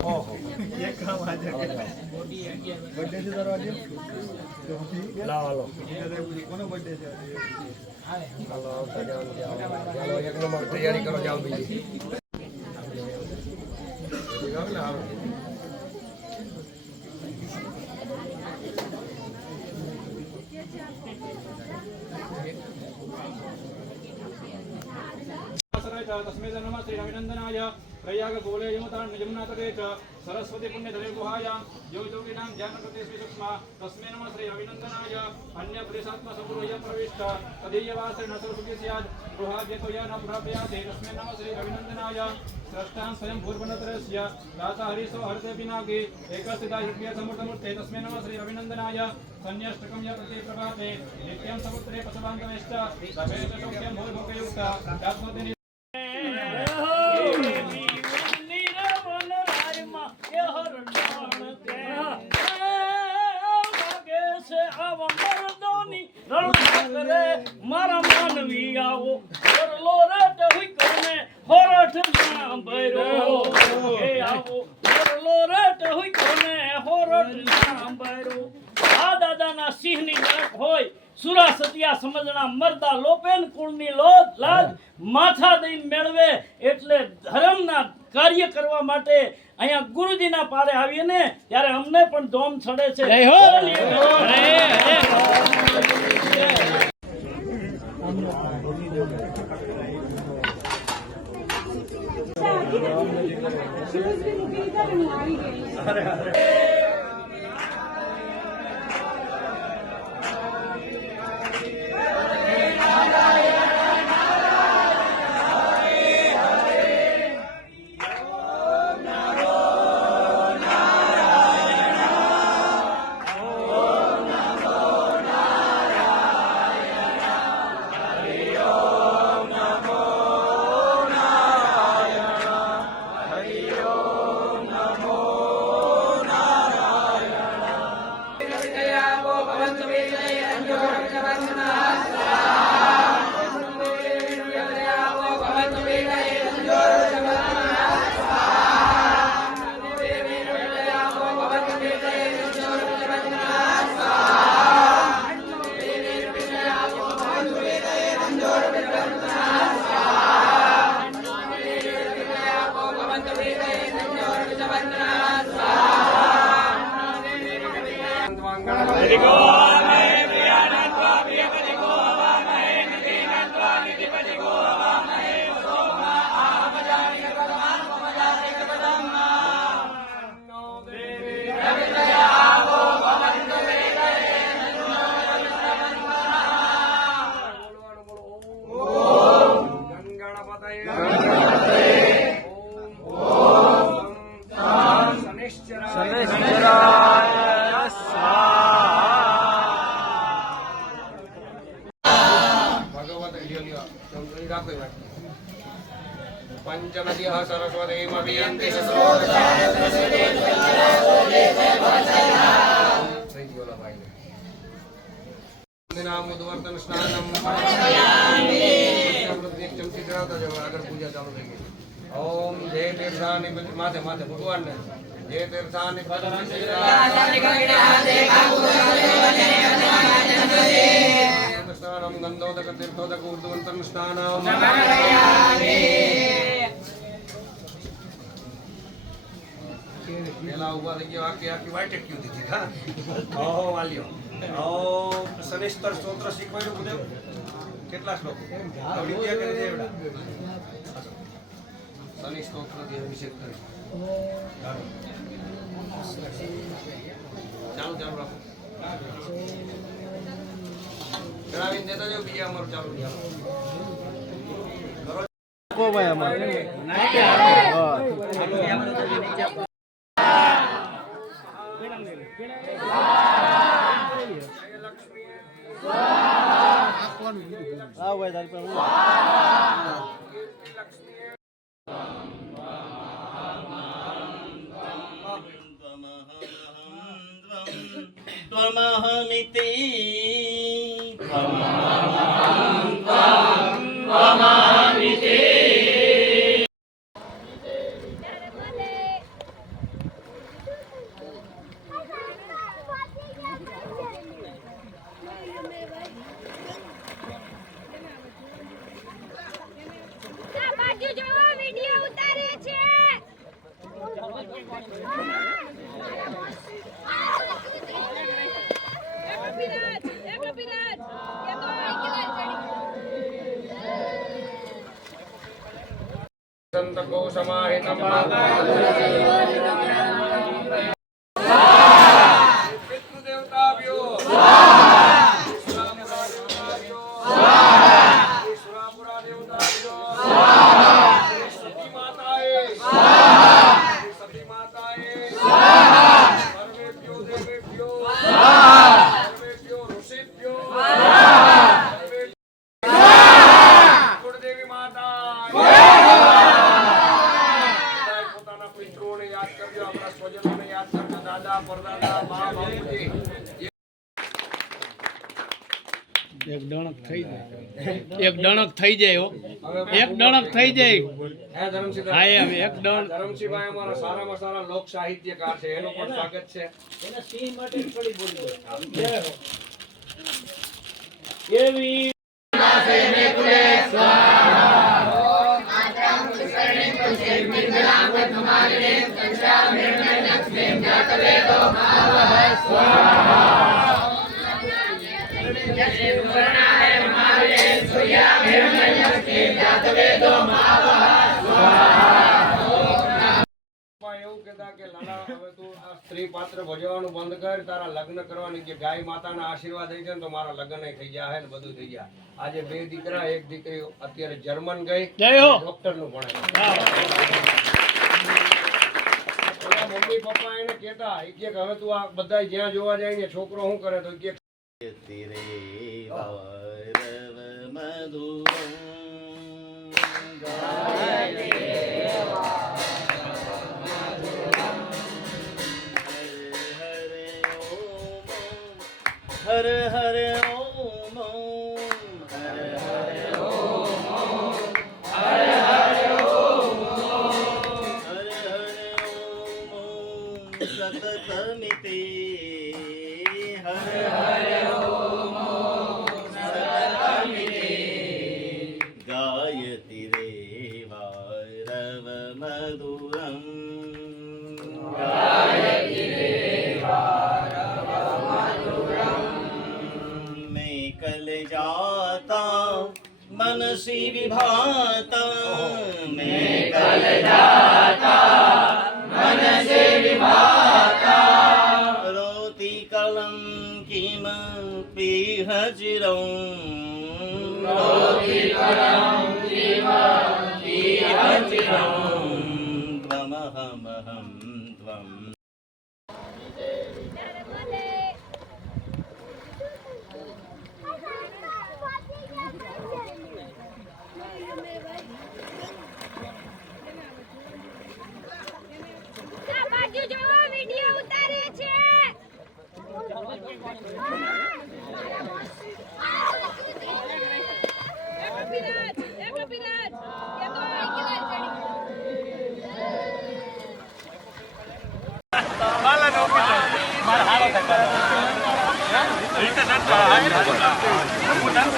ઓહો એક કામ આજે બર્થડે છે તારો આજે લાવ હાલો કોનો બર્થડે છે હાલો આવતા જાઓ ચાલો એક નંબર તૈયારી કરો જાઓ બીજી જાઓ ને હાલો तस्मै नमः श्री रविनंदनाय प्रयाग गोले यमुना तटे च सरस्वती पुण्यधरे गुहायां योगिनां ध्यानकृते सूक्ष्मा तस्मै नमः श्री रविनंदनाय अन्य पुरुषात्मा सगुरुय प्रविष्ट तदीयवासेन सरस्वती स्यात् गृहाद्यतया न प्राप्याते तस्मै नमः श्री रविनंदनाय स्रष्टां स्वयं भूर्वनतरस्य दाता हरिसो हरते पिनाके एकस्थिता युग्य समृद्धमूर्ते तस्मै नमः श्री रविनंदनाय सन्यष्टकं यते प्रभाते नित्यं समुद्रे पशवान्तमेश्च सभेत सौख्यं भूर्भुकयुक्त आत्मदिनि मारा मानवी आओ और लोरट हुई कोने होरठ सांभरो ए आओ और लोरट हुई कोने होरठ सांभरो आ दादाना सिंहनी નરક હોય સુરા સતિયા સમજણા મરદા લોપેન કુળની લાજ માથા દઈને મેળવે એટલે ધર્મના કાર્ય કરવા માટે અહીંયા ગુરુજીના પારે આવીએ ને ત્યારે અમને પણ દોમ છડે છે पंचमदिः सरस्वतीमभियन्ति मुद्वर्तन स्नानं આગળ પૂજા ચાલુ થઈ ગઈ ઓમ જય તીર્થાની માથે માથે ભગવાન ને જય તીર્થાની સ્નાનમ ગંધોદક તીર્થોદક ઉર્ધ્વંતન સ્નાનમ પેલા ઉભા થઈ ગયો આખી આખી વાઈટ ક્યુ દીધી હા ઓમ આલ્યો ઓમ શનિસ્તર સ્તોત્ર શીખવાયું બધું કેટલા શ્લોક આવડી ગયા કે દેવડા શનિ સ્તોત્ર થી અભિષેક કરી ચાલુ ચાલુ રાખો કરાવીને દેતા જાવ બીજા અમારું ચાલુ કો ભાઈ અમારે આવ ભાઈ તારી પર त्वमहमिति સંત ગૌ સમાહિતમ પિતૃદેવતાભ્યો સુરાપુરા દેવતાભ્યો સતી માતાએ સતી માતાએ સર્વેભ્યો દેવેભ્યો સર્વેભ્યો ઋષિભ્યો કુળદેવી માતા પોતાના પિતૃઓને યાદ કરજો, આપણા સ્વજનોને યાદ કરજો, દાદા પરદાદા મા બાપુજી. એક ડણક થઈ જાય એક ડણક થઈ જાય હો એક ડણક થઈ જાય હે ધરમસિંહ હા એમ એક ડણ ધરમસિંહભાઈ અમારા સારામાં સારા લોક સાહિત્યકાર છે, એનું પણ સ્વાગત છે. એવી એવું કહેતા કે લાલા હવે તું આ સ્ત્રી પાત્ર ભજવાનું બંધ કર, તારા લગ્ન કરવાની જે ગાય માતાના આશીર્વાદ થઈ છે ને તો મારા લગ્ન થઈ ગયા હે ને બધું થઈ ગયા. આજે 2 દીકરા, 1 દીકરી અત્યારે જર્મન ગઈ, જય હો. ડોક્ટર નું ભણે. પેલા મમ્મી પપ્પા એને કહેતા એ કે હવે તું આ બધા જ્યાં જોવા જાય ને છોકરો શું કરે તો કે હર હર ઓમ હર હર ઓમ હર હર ઓમ હર હર ઓમ સતતમિતે હર હર ઓમ સતતમિતે ગાયતિ રેવારવ મધુરમ ગાયતિ कल जाता मनसी विभाता मैं कल जाता मनसी विभाता रोती कलम किम पीह चिरं रोती कलम किम पीह चिरं त्वमहमहं त्वं